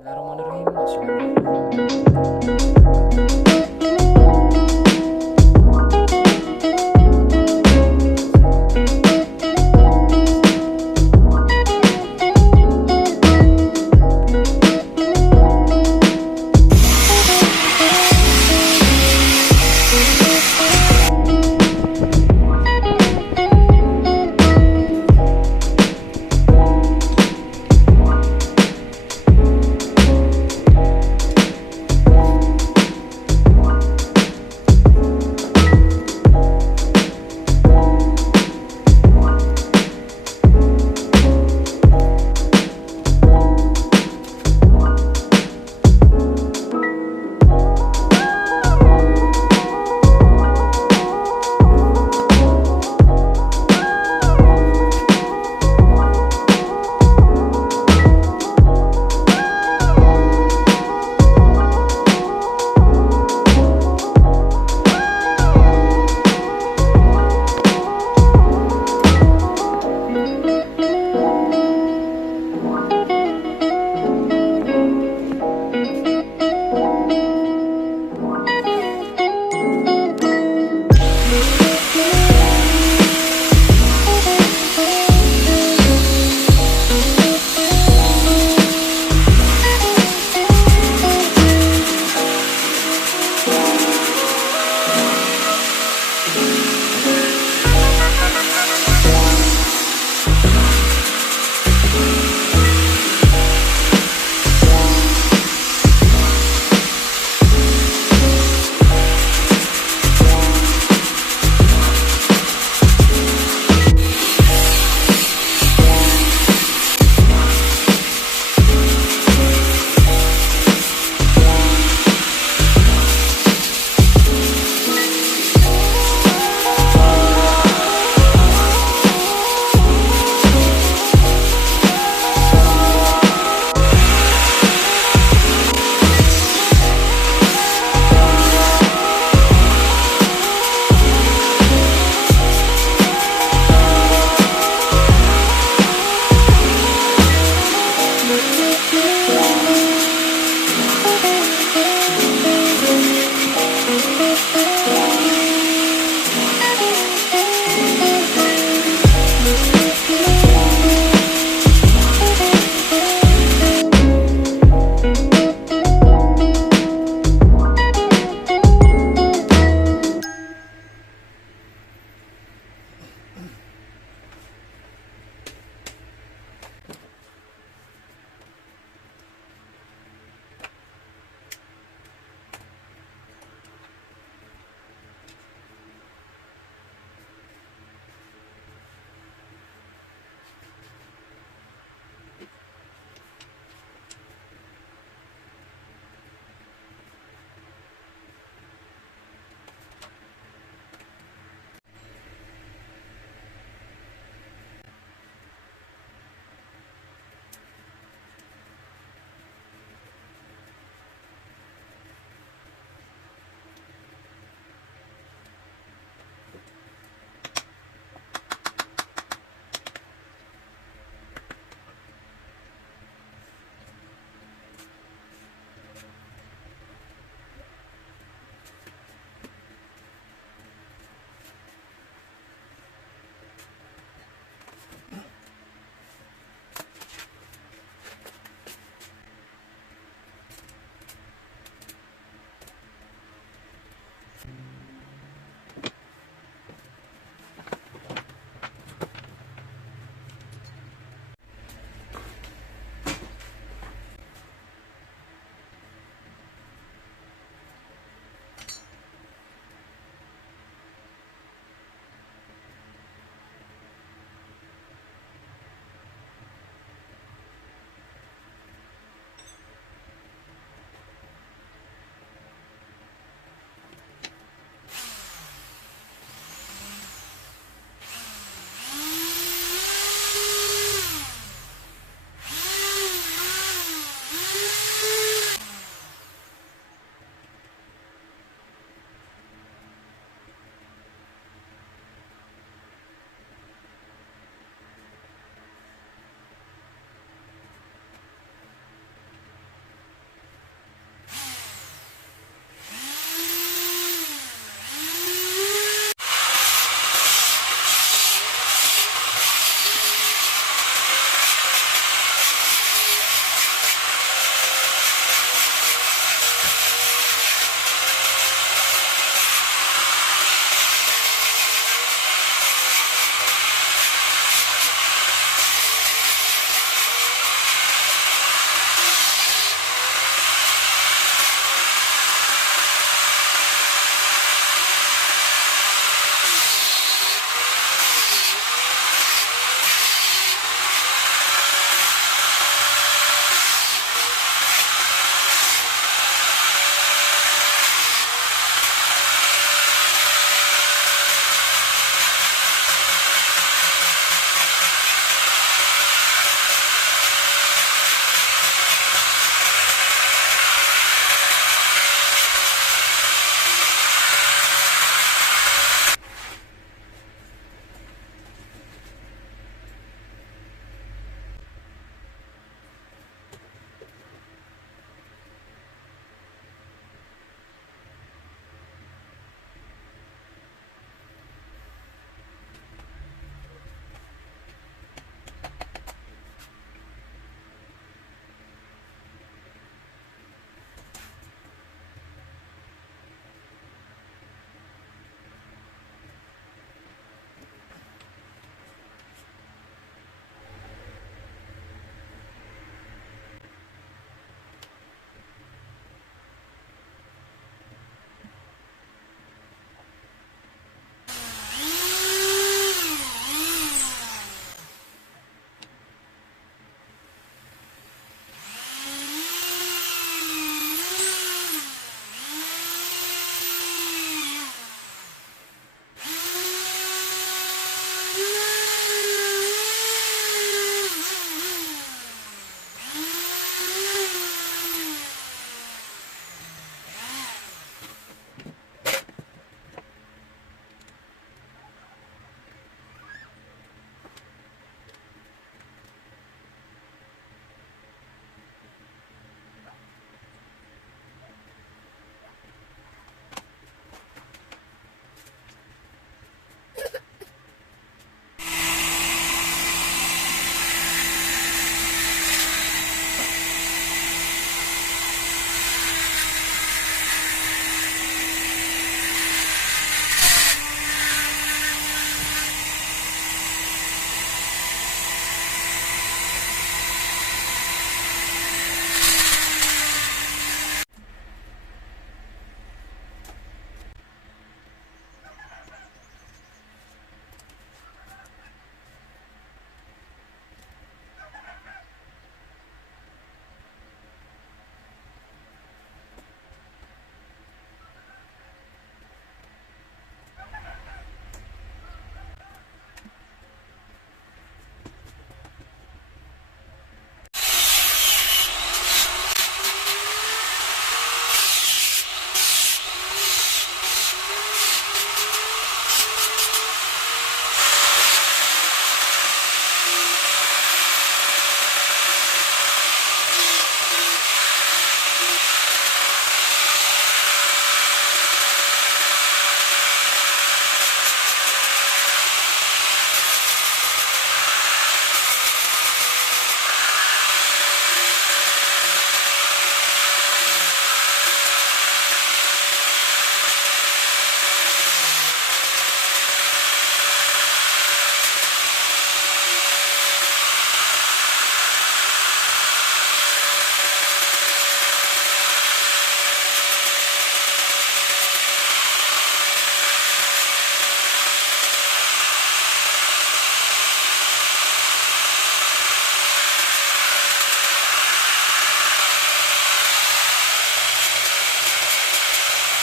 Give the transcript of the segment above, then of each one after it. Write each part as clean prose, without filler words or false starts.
Bismillahirrahmanirrahim. Assalamualaikum.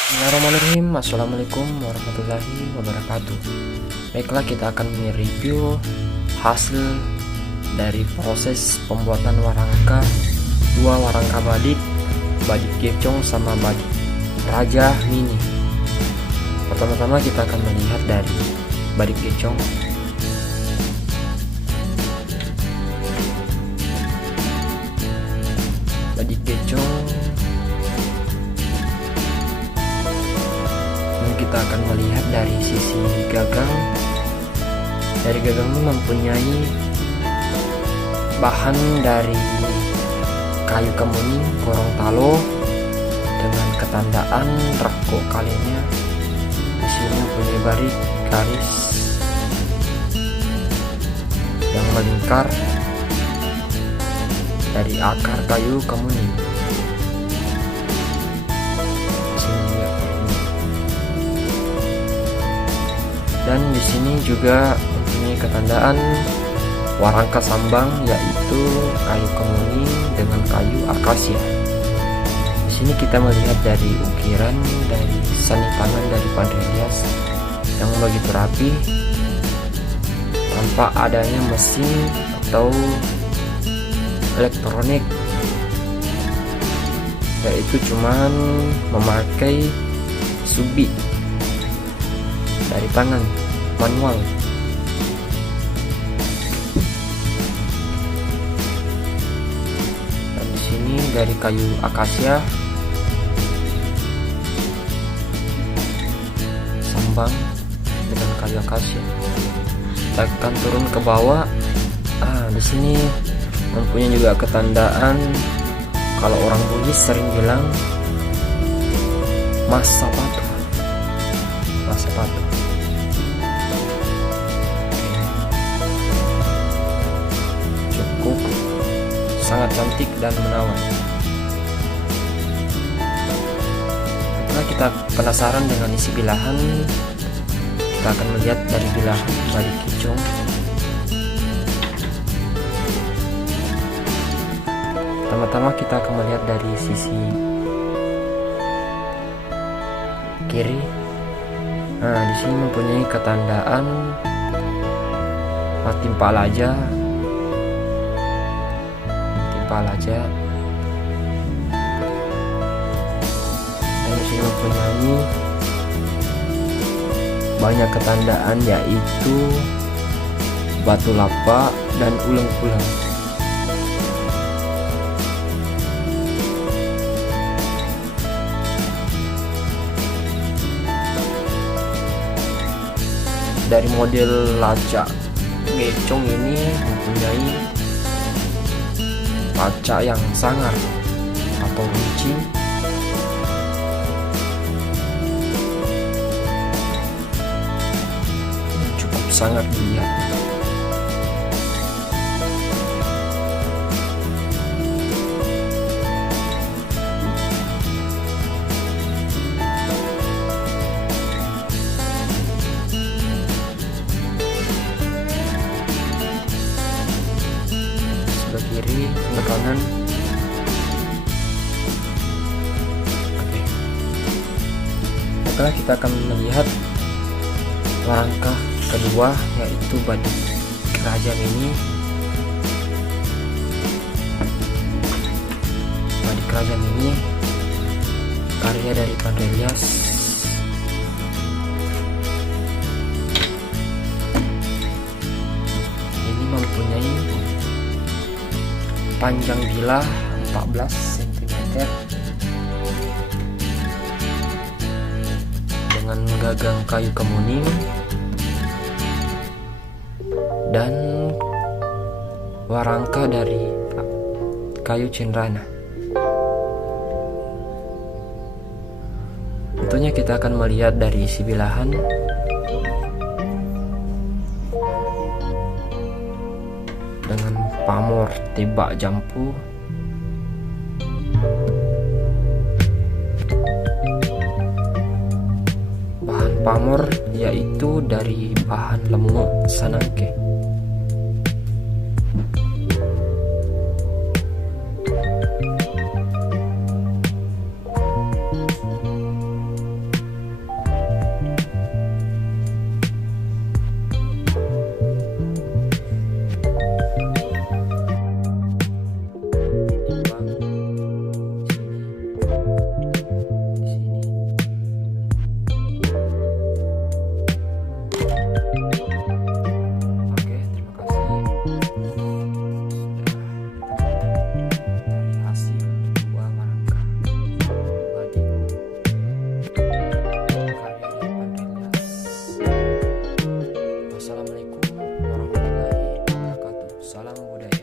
Bismillahirrahmanirrahim. Assalamualaikum warahmatullahi wabarakatuh. Baiklah, kita akan mereview hasil dari proses pembuatan warangka, dua warangka badik, badik gecong sama badik raja mini. Pertama-tama kita akan melihat dari badik gecong. Badik gecong kita akan melihat dari sisi gagang. Dari gagang ini mempunyai bahan dari kayu kemuning Gorontalo dengan ketandaan reko kalinya. Di sini mempunyai barik garis yang melingkar dari akar kayu kemuning. Dan di sini juga mempunyai ketandaan warangka sambang, yaitu kayu kemuning dengan kayu akasia. Di sini kita melihat dari ukiran dari seni tangan dari Panre Ilyas yang begitu rapi tanpa adanya mesin atau elektronik, yaitu cuman memakai subi dari tangan manual. Dan di sini dari kayu akasia sambang dengan kayu akasia. Kita akan turun ke bawah. Di sini mempunyai juga ketandaan, kalau orang Bugis sering bilang masa batu. Cukup sangat cantik dan menawan. Setelah kita penasaran dengan isi bilahan, kita akan melihat dari bilahan badik gecong. Pertama-tama kita akan melihat dari sisi kiri. Di sini mempunyai ketandaan timpa laja, dan di sini mempunyai banyak ketandaan, yaitu batu lapa dan ulang-ulang. Dari model laca gecong ini mempunyai laca yang sangar atau runcing, cukup sangat dilihat. Kiri, sebelah kanan. Oke. Setelah kita akan melihat warangka kedua, yaitu badik raja mini. Badik raja mini karya dari Panre Ilyas. Ini mempunyai panjang bilah 14 cm dengan gagang kayu kemuning dan warangka dari kayu cendana. Tentunya kita akan melihat dari isi bilahan. Dengan pamor tebak jampu, bahan pamor yaitu dari bahan lemuk sanangke. Salam budaya.